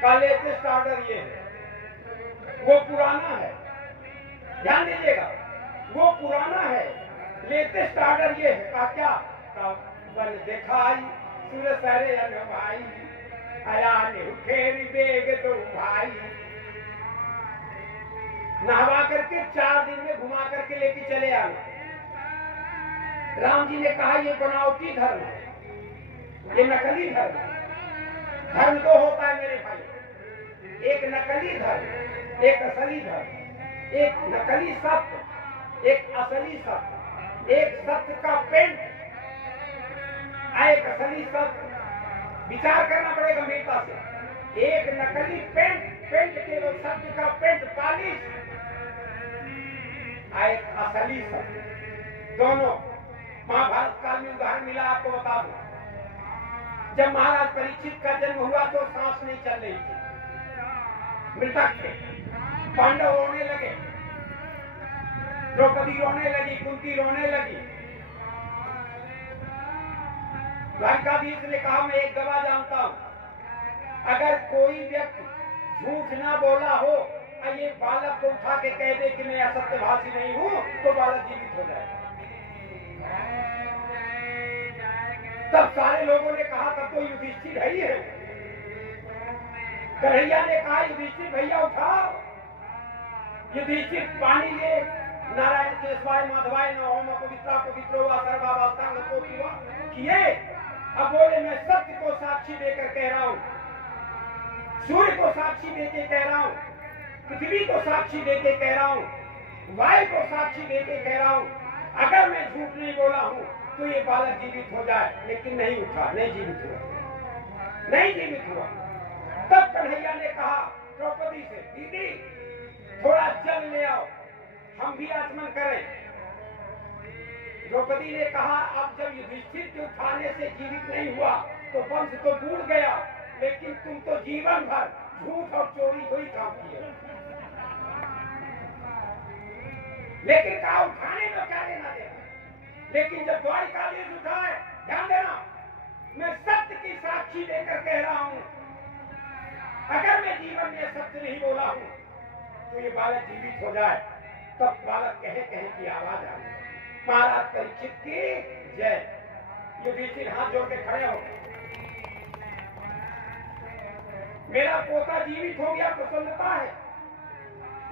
का लेटेस्ट ऑर्डर ये है, वो पुराना है, ध्यान दीजिएगा, वो पुराना है, लेटेस्ट ऑर्डर ये है। का क्या? वन दिखाई सूर सरे भाई, आया ने फेरी बेग तो भाई। नहवा करके 4 दिन में घुमा करके लेके चले आना। राम जी ने कहा ये बनावटी धर्म है, ये नकली धर्म है। धर्म तो होता है मेरे भाई, एक नकली धर्म, एक असली धर्म, एक नकली सत्य, एक असली सत्य, एक सत्य का पेंट, एक असली सत्य। विचार करना पड़ेगा गंभीरता से। एक नकली पेंट, पेंट केवल सत्य का पेंट, पॉलिश, एक असली सत्य। दोनों महाभारत काल में उदाहरण मिला, आपको बता दूं। जब महाराज परीक्षित का जन्म हुआ तो सांस नहीं चल रही थी, मृतक थे। पांडव रोने लगे, द्रौपदी रोने लगी, कुंती रोने लगी। द्वारकाधीश ने कहा मैं एक गवाह जानता हूं, अगर कोई व्यक्ति झूठ ना बोला हो और ये बालक को उठा के कह दे कि मैं असत्यभाषी नहीं हूं, तो बालक जीवित हो जाएगा। तब सारे लोगों ने कहा तब तो युधिष्ठिर ही है। कन्हैया ने कहा युधिष्ठिर भैया उठाओ। युधिष्ठिर पानी ले, नारायण केशवाय माधवाय नमः पवित्रा पवित्रो वा सर्वावस्थांग को किए। अब बोले मैं सत्य को साक्षी देकर कह रहा हूं, सूर्य को साक्षी देके कह रहा हूं, पृथ्वी को साक्षी देके कह रहा हूं, वायु को साक्षी देके कह रहा हूं, अगर मैं झूठ नहीं बोला हूं तो ये बालक जीवित हो जाए। लेकिन नहीं उठा, नहीं जीवित हुआ, नहीं जीवित हुआ। तब कन्हैया ने कहा द्रौपदी से, दीदी थोड़ा जल ले आओ, हम भी आचमन करें। द्रौपदी ने कहा अब जब युधिष्ठिर के उठाने से जीवित नहीं हुआ तो वंश तो बूढ़ गया, लेकिन तुम तो जीवन भर झूठ और चोरी को ही काम किए। लेकिन कहा उठाने में क्या लेना देना। लेकिन जब द्वारिकाधीश उठाए, ध्यान देना, मैं सत्य की साक्षी देकर कह रहा हूं, अगर मैं जीवन में सत्य नहीं बोला हूं तो ये बालक जीवित हो जाए। तब बालक कहे की आवाज आ गई, महाराज परीक्षित की जय। युधिष्ठिर हाथ जोड़ के खड़े हो, मेरा पोता जीवित हो गया, प्रसन्नता है।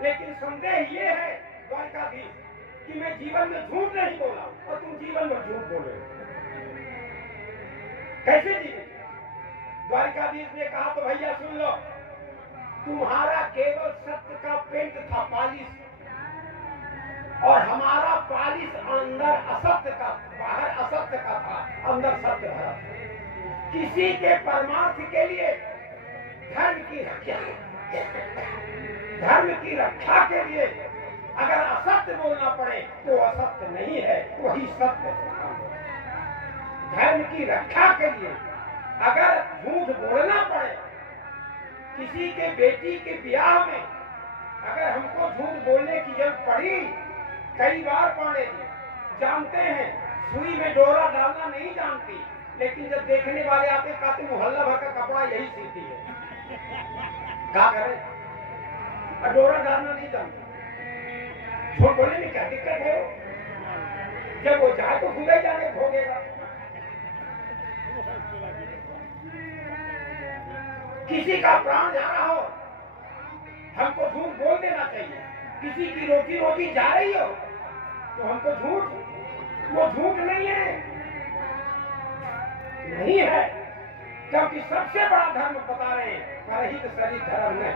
लेकिन संदेह ये है द्वारकाधीश कि मैं जीवन में झूठ नहीं बोला और तुम जीवन में झूठ बोले, कैसे जीवित? द्वारकाधीश ने कहा तो भैया सुन लो, तुम्हारा केवल सत्य का पेंट था, पॉलिश, और हमारा पॉलिश अंदर असत्य का, बाहर असत्य का था, अंदर सत्य भरा। किसी के परमार्थ के लिए धर्म की रक्षा के लिए अगर असत्य बोलना पड़े तो असत्य नहीं है, वही सत्य है। धर्म की रक्षा के लिए अगर झूठ बोलना पड़े, किसी के बेटी के ब्याह में अगर हमको झूठ बोलने की जरूरत पड़ी, कई बार पांडे जी जानते हैं सुई में डोरा डालना नहीं जानती, लेकिन जब देखने वाले आते कहते मोहल्ला भर का कपड़ा यही सीती है, क्या करें? डोरा डालना नहीं जानती, झूठ बोलने में क्या दिक्कत है? जब वो जाए तो खुदे जाने भोगेगा। किसी का प्राण जा रहा हो, हमको झूठ बोल देना चाहिए। किसी की रोटी रोटी जा रही हो तो हमको झूठ, वो झूठ नहीं है, नहीं है, क्योंकि सबसे बड़ा धर्म बता रहे हैं, परहित सरित धर्म में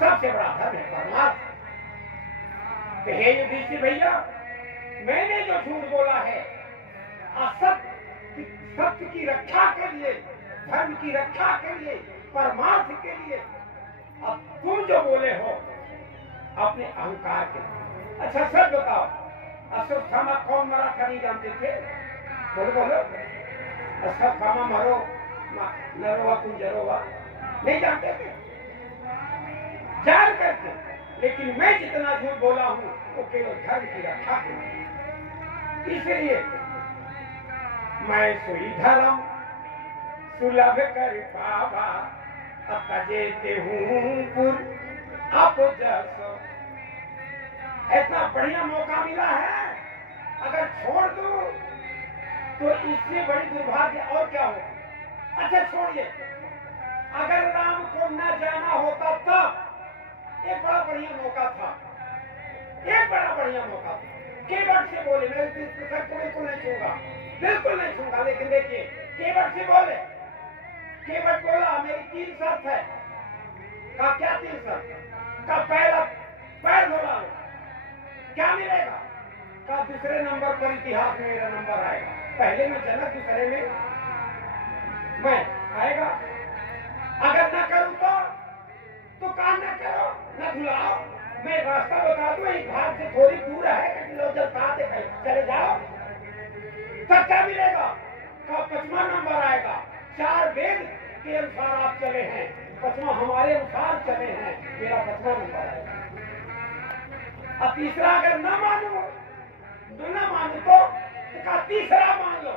सबसे बड़ा धर्म है परमार्थ। तो हे युधिष्ठिर भैया, मैंने जो झूठ बोला है असत्य, सत्य की रक्षा के लिए, धर्म की रक्षा के लिए, परमार्थ के लिए, अब तुम जो बोले हो अपने अहंकार के लिए। अच्छा सच बताओ, अश्वत्थामा कौन मरा था नहीं जानते थे? बोलो बोलो, अश्वत्थामा मरो नरोवा कुंजरोवा नहीं जानते थे? जान करके, लेकिन मैं जितना झूठ बोला हूं वो केवल धर्म की रक्षा के लिए। इसलिए मैं सोई धर्म सुलभ कर पावा, अतजेते हूं पुर आप जसो। इतना बढ़िया मौका मिला है, अगर छोड़ दूं तो इससे बड़ी दुर्भाग्य और क्या हो। अच्छा छोड़िए, अगर राम को न जाना होता तब एक बड़ा बढ़िया मौका था, एक बड़ा बढ़िया मौका था। केवट से बोले, मैं इस पुस्तक को बिल्कुल नहीं छूंगा, बिल्कुल नहीं छूंगा, लेकिन देखिए केवट से बोले, केवट बोला मेरी 3 शर्त है। का क्या 3 शर्त? का पहला पैर धोला लो, क्या मिलेगा? का दूसरे नंबर पर इतिहास में मेरा नंबर आएगा, पहले में जनक, दूसरे में मैं आएगा। अगर न करूं तो काम न करो, न धुलाओ, मैं रास्ता बता दूं, एक घाट से थोड़ी दूर है, लोग जलता दिखाई, चले जाओ, तब क्या मिलेगा? का 5वां नंबर आएगा। 4 वेद के अनुसार आप चले हैं, 5वां हमारे अनुसार चले हैं, मेरा 5वां नंबर आएगा। अब तीसरा अगर न मानो तो का तीसरा मान लो,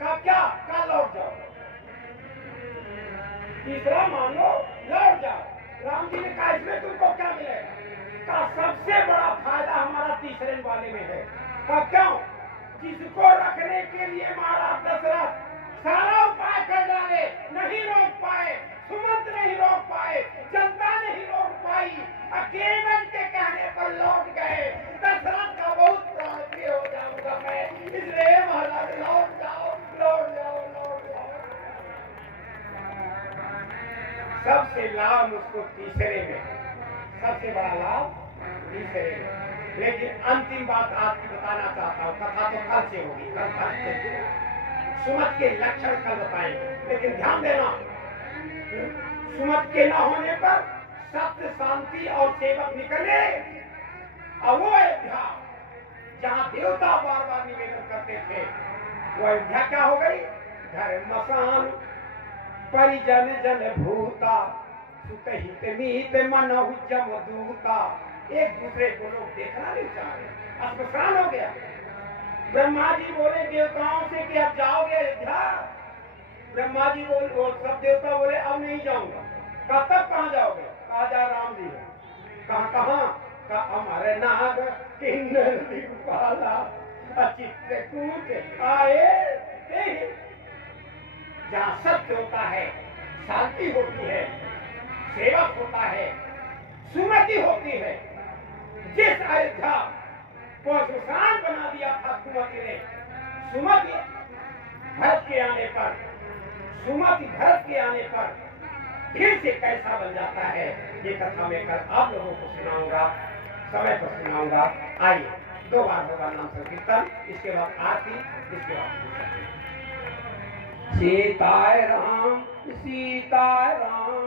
का क्या? का लौट जाओ, तीसरा मान लो, लौट जाओ। राम जी ने कहा इसमें तुमको क्या मिलेगा? का सबसे बड़ा फायदा हमारा तीसरे वाले में है। का क्यों? जिसको रखने के लिए मारा दशरथ, सारा उपाय कर डाले, नहीं रोक पाए, सुमंत नहीं रोक पाए, जनता नहीं रोक पाई, केवट के कहने पर लौट गए। दशरथ का बहुत प्राण प्रिय हो जाऊंगा मैं, इसलिए महाराज लौट जाओ, लौट जाओ, लौट जाओ। सबसे लाभ उसको तीसरे में, सबसे बड़ा लाभ तीसरे में। लेकिन अंतिम बात आपकी बताना चाहता हूँ, कथा तो कल से होगी, कल सुमत के लक्षण कल बताएंगे, लेकिन ध्यान देना, सुमत के न होने पर सत्य, शांति और सेवक निकले, और वो अयोध्या जहाँ देवता बार बार निवेदन करते थे, वो अयोध्या क्या हो गई? धर्मसान परिजन जन भूता, सुतहित मीत मनहु जमदूता। एक दूसरे को लोग देखना नहीं चाह रहे, अस्पताल हो गया। ब्रह्मा जी बोले देवताओं से कि अब जाओगे अयोध्या? ब्रह्मा जी बोले, सब देवता बोले अब नहीं जाऊंगा। कहा तब कहाँ जाओगे? कहा जा राम जी है। कहाँ कहाँ? का अमर नाग किन्नर दिखपाला, अचित्रकूट आए। जहाँ सत्य होता है, शांति होती है, सेवक होता है, सुमति होती है। जिस अयोध्या को सुसान बना दिया था सुमति ने, सुमति भरत के आने पर, सुमति भरत के आने पर फिर से कैसा बन जाता है, ये कथा मैं कल आप लोगों को सुनाऊंगा, समय पर सुनाऊंगा। आइए 2 बार होगा नाम संकीर्तन, इसके बाद आरती, इसके बाद सीताराम सीताराम।